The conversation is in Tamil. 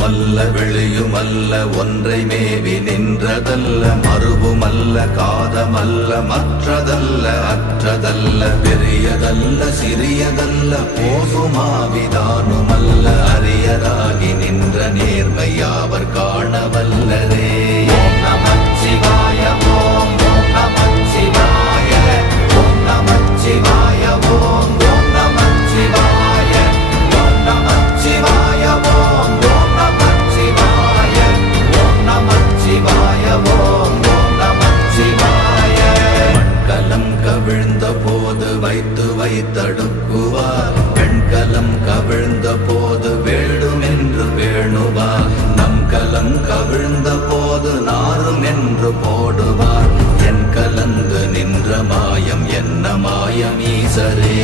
மருவுமல்ல வெளியுமல்ல ஒன்றை மேவி நின்றதல்ல மருவுமல்ல காதமல்ல மற்றதல்ல அற்றதல்ல பெரியதல்ல சிறியதல்ல போதுமாவிதானுமல்ல அரியராகி நின்ற நேர்மையாவர் காணவல்லரே. ஓம் நமச்சிவாய ஓம் ஓம் நமச்சிவாய ஓம் நமச்சிவாய ஓம் ஓம் நமச்சிவாய ஓம் நமச்சிவாய ஓம் ஓம் நமச்சிவாய ஓம் நமச்சிவாய ஓம் ஓம் நமச்சிவாய. மண்கலம் கவிழ்ந்த போது வைத்து வைத்தடுக்குவார் பெண்கலம் கவிழ்ந்த போது வேண்டுமென்று வேணுவார் நம் கலம் கவிழ்ந்த போது நாரும் என்று போடுவார் என் கலந்து நின்ற மாயம் என்ன மாயம் ஈசரே.